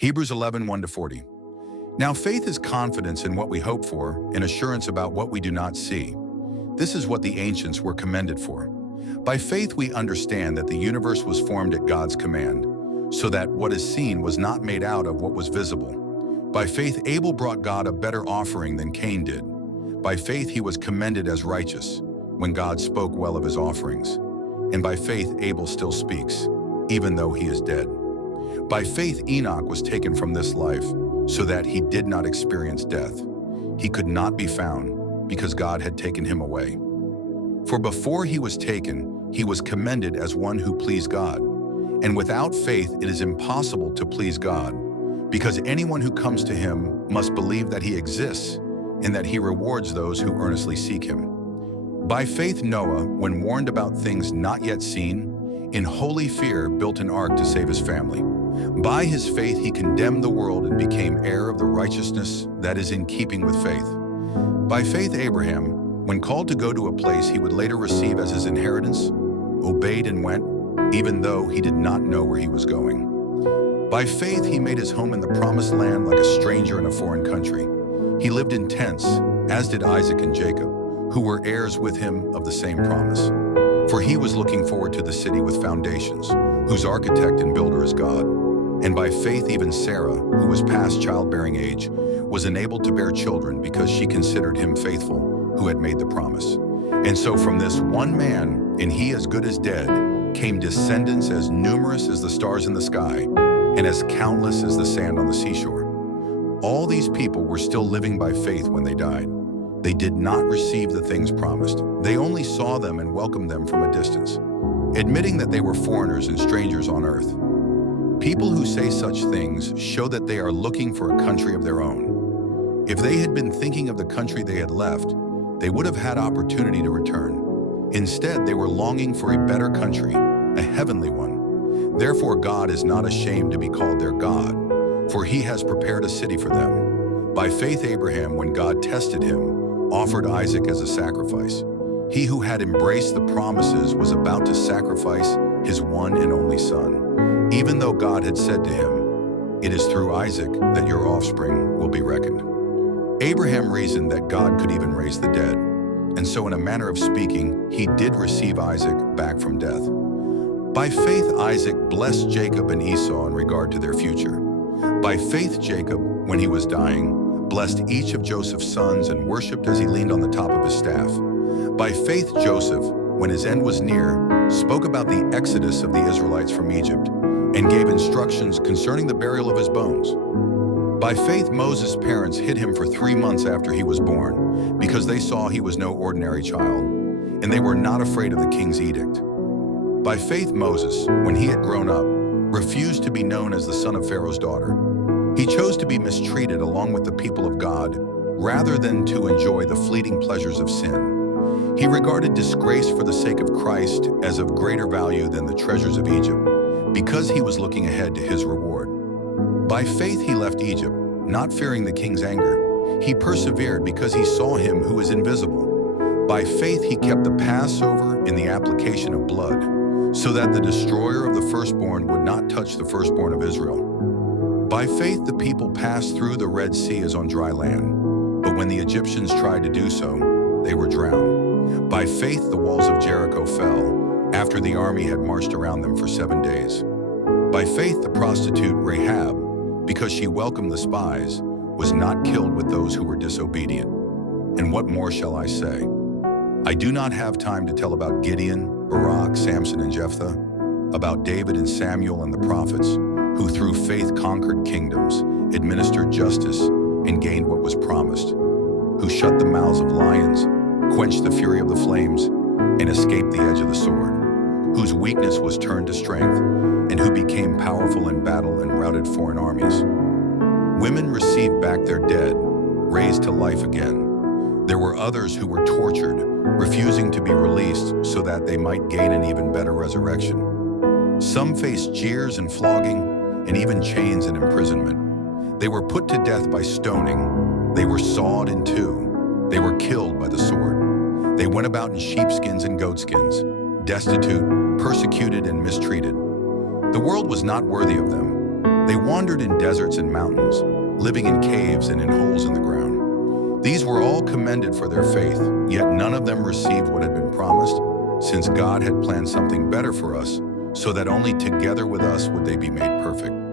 Hebrews 11, 1-40. Now faith is confidence in what we hope for and assurance about what we do not see. This is what the ancients were commended for. By faith we understand that the universe was formed at God's command, so that what is seen was not made out of what was visible. By faith Abel brought God a better offering than Cain did. By faith he was commended as righteous, when God spoke well of his offerings. And by faith Abel still speaks, even though he is dead. By faith Enoch was taken from this life, so that he did not experience death. He could not be found, because God had taken him away. For before he was taken, he was commended as one who pleased God. And without faith it is impossible to please God, because anyone who comes to him must believe that he exists, and that he rewards those who earnestly seek him. By faith Noah, when warned about things not yet seen, in holy fear built an ark to save his family. By his faith he condemned the world and became heir of the righteousness that is in keeping with faith. By faith Abraham, when called to go to a place he would later receive as his inheritance, obeyed and went, even though he did not know where he was going. By faith he made his home in the promised land like a stranger in a foreign country. He lived in tents, as did Isaac and Jacob, who were heirs with him of the same promise. For he was looking forward to the city with foundations, whose architect and builder is God. And by faith even Sarah, who was past childbearing age, was enabled to bear children because she considered him faithful who had made the promise. And so from this one man, and he as good as dead, came descendants as numerous as the stars in the sky, and as countless as the sand on the seashore. All these people were still living by faith when they died. They did not receive the things promised. They only saw them and welcomed them from a distance, admitting that they were foreigners and strangers on earth. People who say such things show that they are looking for a country of their own. If they had been thinking of the country they had left, they would have had opportunity to return. Instead, they were longing for a better country, a heavenly one. Therefore, God is not ashamed to be called their God, for he has prepared a city for them. By faith Abraham, when God tested him, offered Isaac as a sacrifice. He who had embraced the promises was about to sacrifice his one and only son, even though God had said to him, "It is through Isaac that your offspring will be reckoned." Abraham reasoned that God could even raise the dead, and so in a manner of speaking, he did receive Isaac back from death. By faith Isaac blessed Jacob and Esau in regard to their future. By faith Jacob, when he was dying, blessed each of Joseph's sons and worshipped as he leaned on the top of his staff. By faith Joseph, when his end was near, spoke about the exodus of the Israelites from Egypt and gave instructions concerning the burial of his bones. By faith Moses' parents hid him for 3 months after he was born, because they saw he was no ordinary child, and they were not afraid of the king's edict. By faith Moses, when he had grown up, refused to be known as the son of Pharaoh's daughter. He chose to be mistreated along with the people of God, rather than to enjoy the fleeting pleasures of sin. He regarded disgrace for the sake of Christ as of greater value than the treasures of Egypt, because he was looking ahead to his reward. By faith he left Egypt, not fearing the king's anger. He persevered because he saw him who is invisible. By faith he kept the Passover in the application of blood, so that the destroyer of the firstborn would not touch the firstborn of Israel. By faith the people passed through the Red Sea as on dry land, but when the Egyptians tried to do so, they were drowned. By faith the walls of Jericho fell, after the army had marched around them for 7 days. By faith the prostitute Rahab, because she welcomed the spies, was not killed with those who were disobedient. And what more shall I say? I do not have time to tell about Gideon, Barak, Samson, and Jephthah, about David and Samuel and the prophets, who through faith conquered kingdoms, administered justice, and gained what was promised, who shut the mouths of lions, quenched the fury of the flames, and escaped the edge of the sword, whose weakness was turned to strength, and who became powerful in battle and routed foreign armies. Women received back their dead, raised to life again. There were others who were tortured, refusing to be released so that they might gain an even better resurrection. Some faced jeers and flogging, and even chains and imprisonment. They were put to death by stoning. They were sawed in two. They were killed by the sword. They went about in sheepskins and goatskins, destitute, persecuted, and mistreated. The world was not worthy of them. They wandered in deserts and mountains, living in caves and in holes in the ground. These were all commended for their faith, yet none of them received what had been promised, since God had planned something better for us, so that only together with us would they be made perfect.